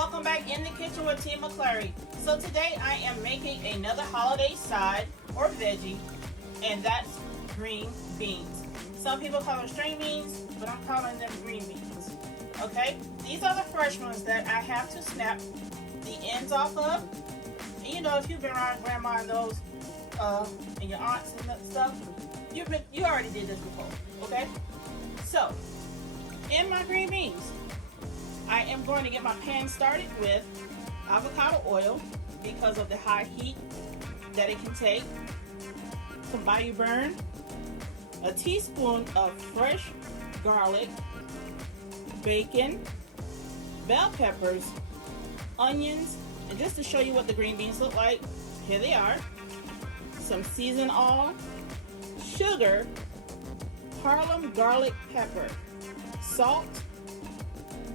welcome back in the kitchen with Tia McClary. So today I am making another holiday side or veggie, and that's green beans. Some people call them string beans, but I'm calling them green beans. Okay, these are the fresh ones that I have to snap the ends off of. And you know, if you've been around grandma and those and your aunts and that stuff, you already did this before. Okay, so in my green beans, I am going to get my pan started with avocado oil because of the high heat that it can take. Some Bayou Burn, a teaspoon of fresh garlic, bacon, bell peppers, onions, and just to show you what the green beans look like, here they are. Some seasoned oil, sugar, Harlem garlic pepper, salt,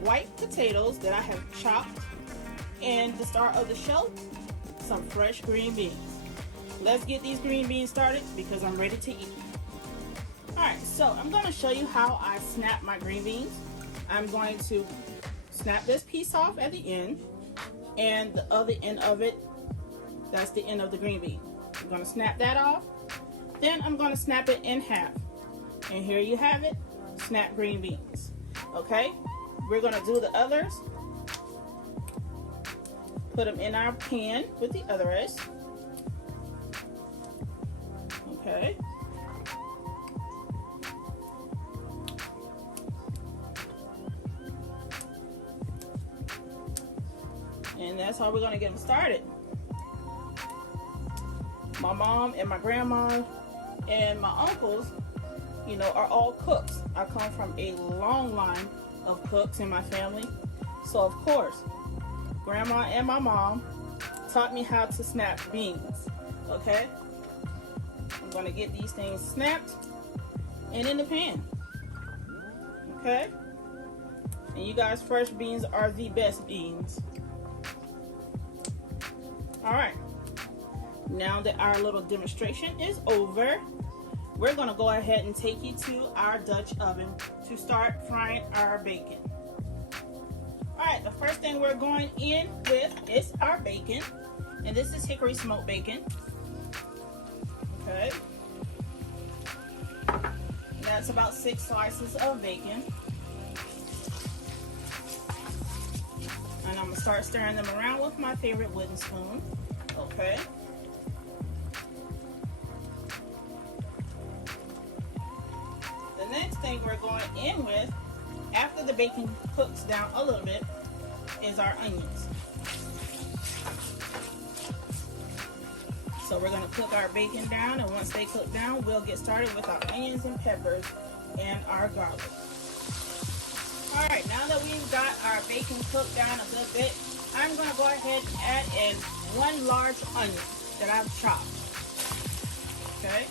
white potatoes that I have chopped, and the star of the show, some fresh green beans. Let's get these green beans started because I'm ready to eat. Alright, so I'm going to show you how I snap my green beans. I'm going to snap this piece off at the end, and the other end of it, that's the end of the green bean. I'm going to snap that off, then I'm going to snap it in half. And here you have it, snap green beans. Okay, we're going to do the others. Put them in our pan with the others. Okay. And that's how we're going to get them started. My mom and my grandma and my uncles, you know, are all cooks. I come from a long line of cooks in my family. So of course, grandma and my mom taught me how to snap beans. Okay? I'm going to get these things snapped and in the pan. Okay? And you guys, fresh beans are the best beans. Alright. Now that our little demonstration is over, we're going to go ahead and take you to our Dutch oven to start frying our bacon. Alright, the first thing we're going in with is our bacon. And this is hickory smoked bacon. Okay. That's about 6 slices of bacon. And I'm going to start stirring them around with my favorite wooden spoon. Okay. The next thing we're going in with, after the bacon cooks down a little bit, is our onions. So we're going to cook our bacon down, and once they cook down, we'll get started with our onions and peppers and our garlic. Alright, now that we've got our bacon cooked down a good bit, I'm going to go ahead and add in 1 large onion that I've chopped. Okay.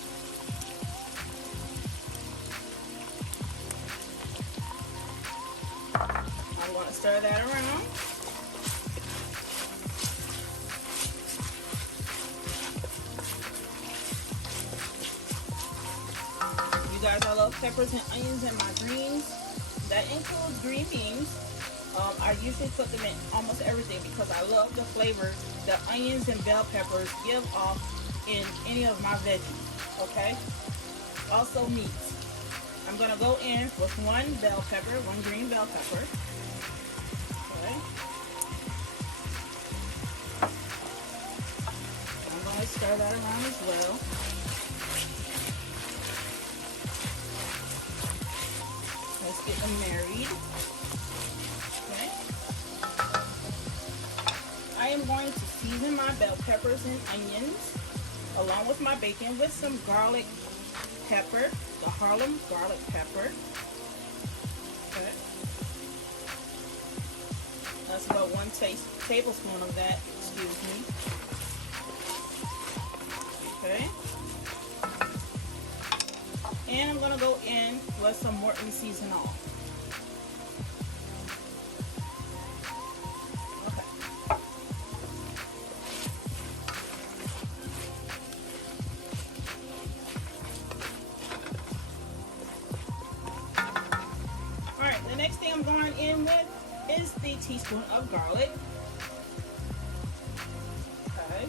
I'm going to stir that around. You guys, I love peppers and onions in my greens. That includes green beans. I usually put them in almost everything because I love the flavor that onions and bell peppers give off in any of my veggies. Okay? Also meats. I'm going to go in with 1 bell pepper, 1 green bell pepper. Okay. I'm going to stir that around as well. Let's get them married. Okay. I am going to season my bell peppers and onions along with my bacon with some garlic pepper, the Harlem garlic pepper. Okay. That's about 1 tablespoon of that, excuse me. Okay. And I'm going to go in with some Morton seasoned oil. Okay. Alright, the next thing I'm going in with is the teaspoon of garlic. Okay.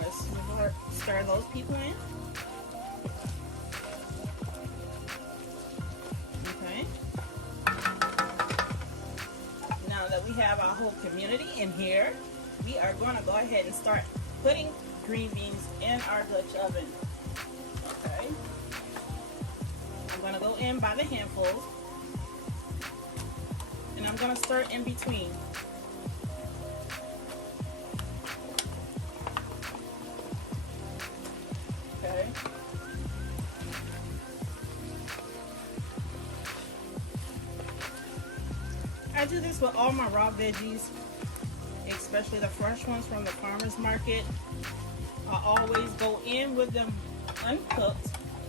Let's stir those people in. Okay. Now that we have our whole community in here, we are going to go ahead and start putting green beans in our Dutch oven. Okay. I'm going to go in by the handfuls, and I'm going to stir in between. Okay. I do this with all my raw veggies, especially the fresh ones from the farmer's market. I always go in with them uncooked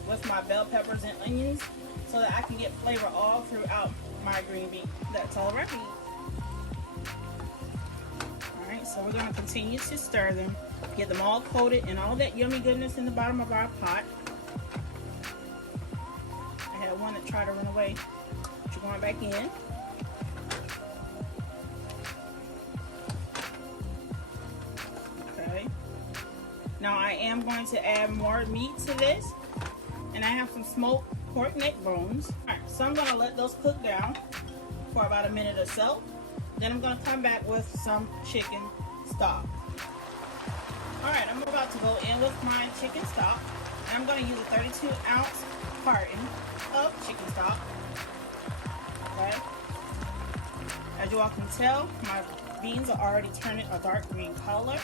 with my bell peppers and onions so that I can get flavor all throughout my green bean. That's all I need. Alright, so we're going to continue to stir them, get them all coated and all that yummy goodness in the bottom of our pot. I had one that tried to run away, but you're going back in. Now I am going to add more meat to this, and I have some smoked pork neck bones. Alright, so I'm going to let those cook down for about a minute or so. Then I'm going to come back with some chicken stock. Alright, I'm about to go in with my chicken stock, and I'm going to use a 32-ounce carton of chicken stock. Okay. As you all can tell, my beans are already turning a dark green color,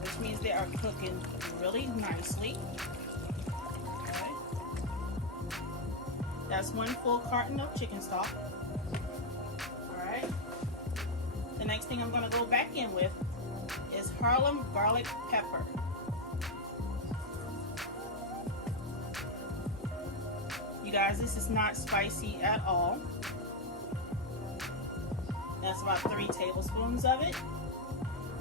which means they are cooking really nicely. Okay. That's one full carton of chicken stock. Alright. The next thing I'm going to go back in with is Harlem garlic pepper. You guys, this is not spicy at all. That's about 3 tablespoons of it.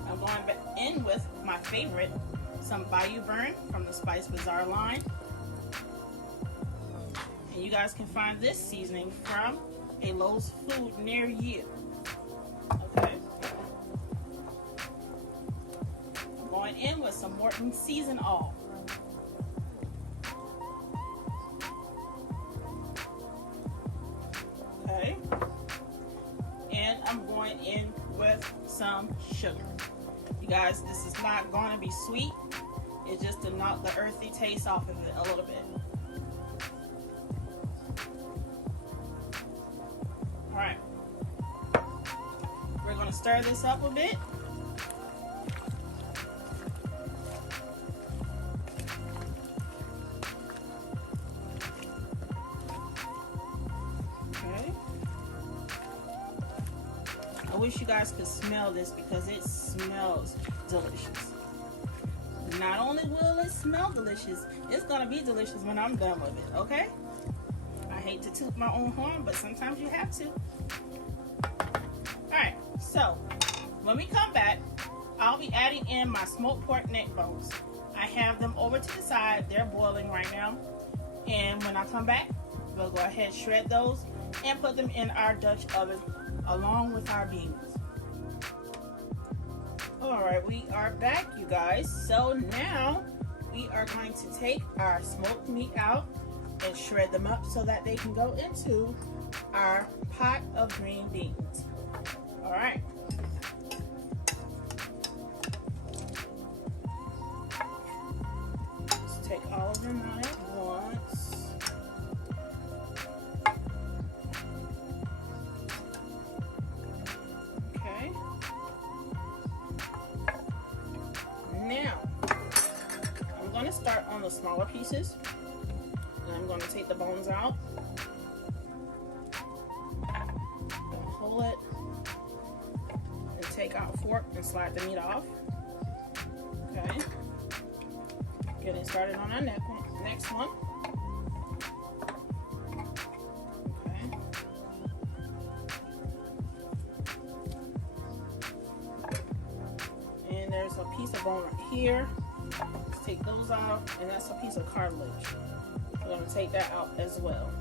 I'm going back in with my favorite, some Bayou Burn from the Spice Bazaar line. And you guys can find this seasoning from a Lowe's food near you. Okay. I'm going in with some Morton Season All. Okay. And I'm going in with some sugar. You guys, this is not going to be sweet. It's just to knock the earthy taste off of it a little bit. Alright. We're going to stir this up a bit. Okay. I wish you guys could smell this because it smells delicious. Not only will it smell delicious, it's gonna be delicious when I'm done with it, okay? I hate to toot my own horn, but sometimes you have to. Alright, so when we come back, I'll be adding in my smoked pork neck bones. I have them over to the side, they're boiling right now. And when I come back, we'll go ahead and shred those and put them in our Dutch oven along with our beans. Alright, we are back, you guys. So now we are going to take our smoked meat out and shred them up so that they can go into our pot of green beans. Alright. Let's take all of them out at once. Okay. Now, I'm going to start on the smaller pieces. And I'm going to take the bones out. Pull it. And take out a fork and slide the meat off. Okay. Getting started on our next one. Okay. And there's a piece of bone right here. Let's take those out, and that's a piece of cartilage. We're going to take that out as well.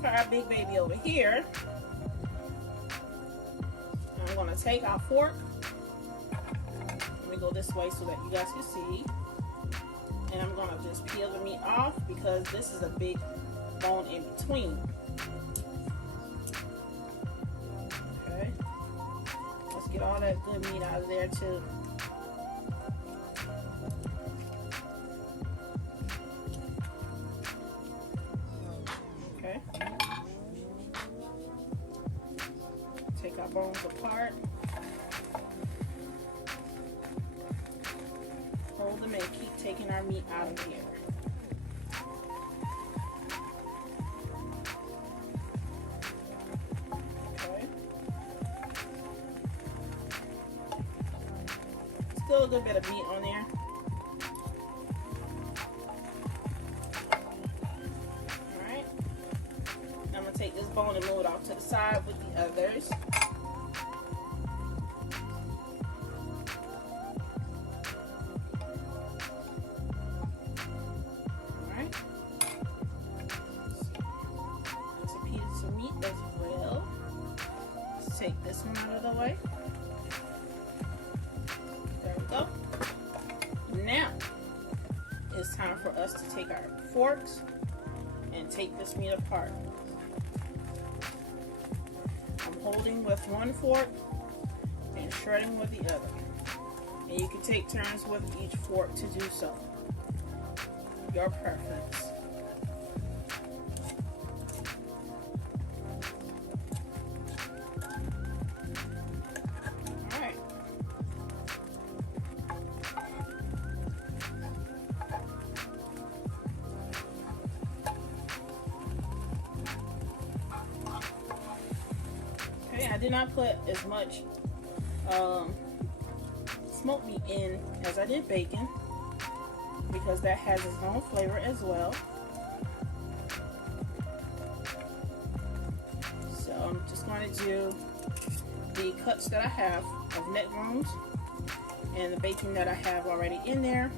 for our big baby over here. I'm going to take our fork. Let me go this way so that you guys can see. And I'm going to just peel the meat off because this is a big bone in between. Okay. Let's get all that good meat out of there too. Okay. Take our bones apart. Hold them and keep taking our meat out of here. Okay. Still a good bit of meat on there. Alright. I'm going to take this bone and move it off to the side with the others. Take this one out of the way. There we go. Now it's time for us to take our forks and take this meat apart. I'm holding with one fork and shredding with the other. And you can take turns with each fork to do so. Your preference. I did not put as much smoked meat in as I did bacon because that has its own flavor as well. So I'm just going to do the cuts that I have of neck bones and the bacon that I have already in there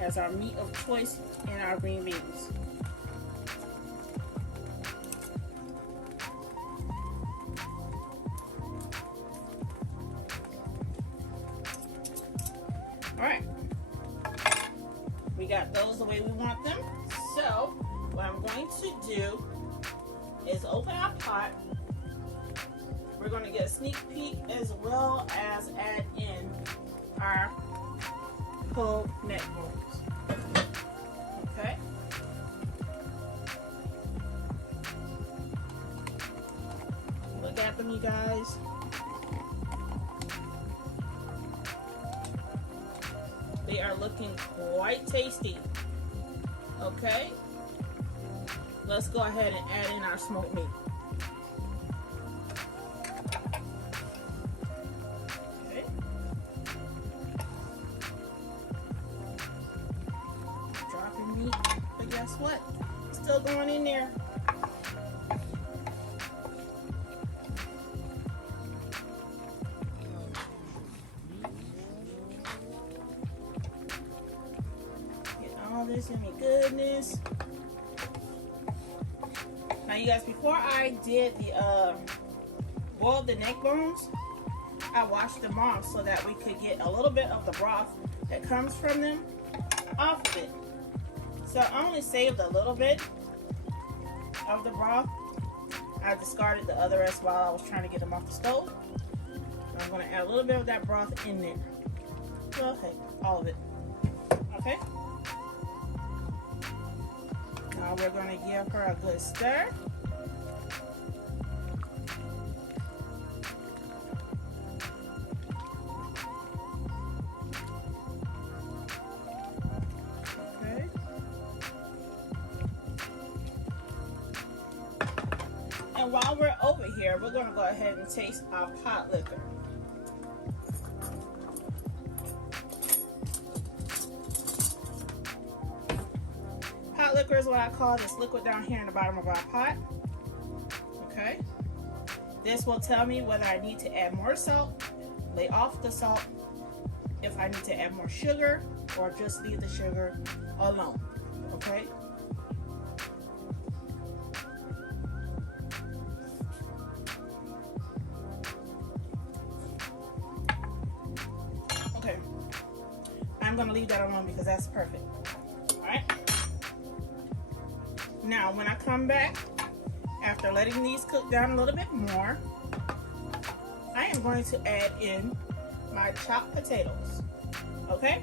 as our meat of choice in our green beans. Alright, we got those the way we want them. So what I'm going to do is open our pot. We're going to get a sneak peek as well as add in our pulled neck bones. Okay. Look at them, you guys. They are looking quite tasty. Okay, let's go ahead and add in our smoked meat. Okay. Dropping meat, but guess what? It's still going in there. All this yummy goodness. Now you guys, before I did the boiled the neck bones, I washed them off so that we could get a little bit of the broth that comes from them off of it. So I only saved a little bit of the broth. I discarded the other rest while I was trying to get them off the stove. I'm going to add a little bit of that broth in there. Well, hey, all of it. Okay. Now we're going to give her a good stir. Okay. And while we're over here, we're going to go ahead and taste our pot liquor. Pot liquor is what I call this liquid down here in the bottom of our pot. Okay. This will tell me whether I need to add more salt, lay off the salt, if I need to add more sugar, or just leave the sugar alone. Okay. going to leave that alone because that's perfect. All right. Now, when I come back, after letting these cook down a little bit more, I am going to add in my chopped potatoes. Okay?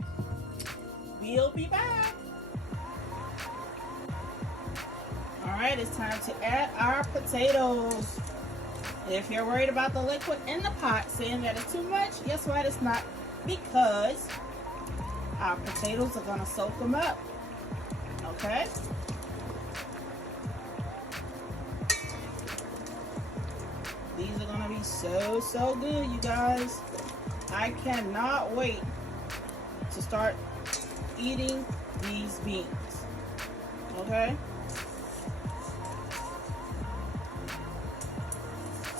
We'll be back. Alright, it's time to add our potatoes. If you're worried about the liquid in the pot, saying that it's too much, guess what? It's not, because our potatoes are going to soak them up. Okay? These are going to be so good, you guys. I cannot wait to start eating these beans. Okay?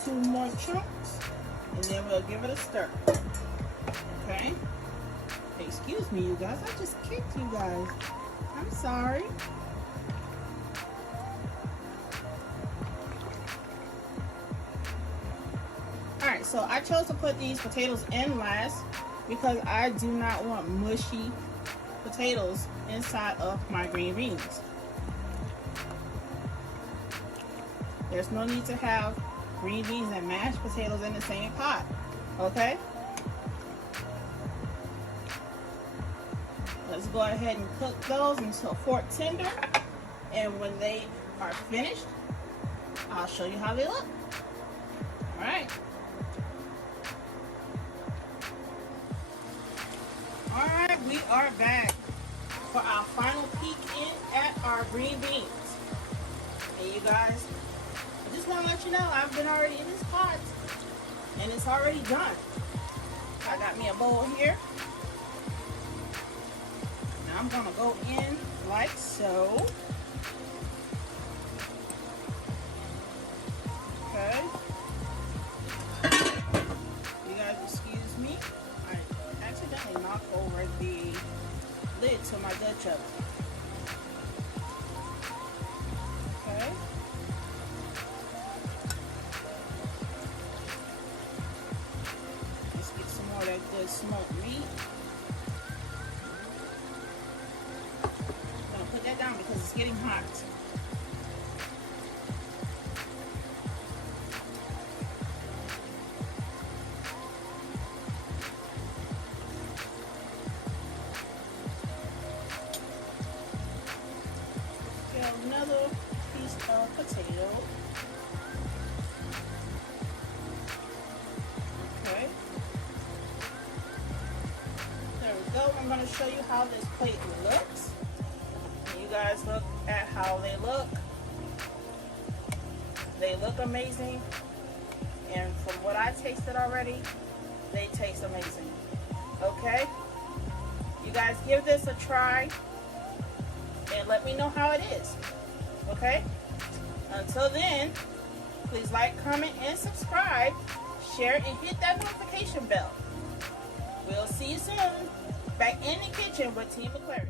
2 more chunks, and then we'll give it a stir. Okay? Excuse me, you guys. I just kicked you guys. I'm sorry. Alright, so I chose to put these potatoes in last because I do not want mushy potatoes inside of my green beans. There's no need to have green beans and mashed potatoes in the same pot. Okay? Let's go ahead and cook those until fork tender. And when they are finished, I'll show you how they look. Alright. Alright, we are back for our final peek in at our green beans. And you guys, I just want to let you know I've been already in this pot and it's already done. I got me a bowl here. Now I'm going to go in like so. Okay. You guys excuse me. I accidentally knocked over the lid to my Dutch oven. Okay. Let's get some more of that good smoked meat. I'm gonna put that down because it's getting hot. Another piece of potato. Okay. There we go. I'm going to show you how this plate looks. You guys look at how they look. They look amazing. And from what I tasted already, they taste amazing. Okay? You guys give this a try. And let me know how it is. Okay? Until then, please like, comment, and subscribe. Share and hit that notification bell. We'll see you soon. Back in the kitchen with Team McClary.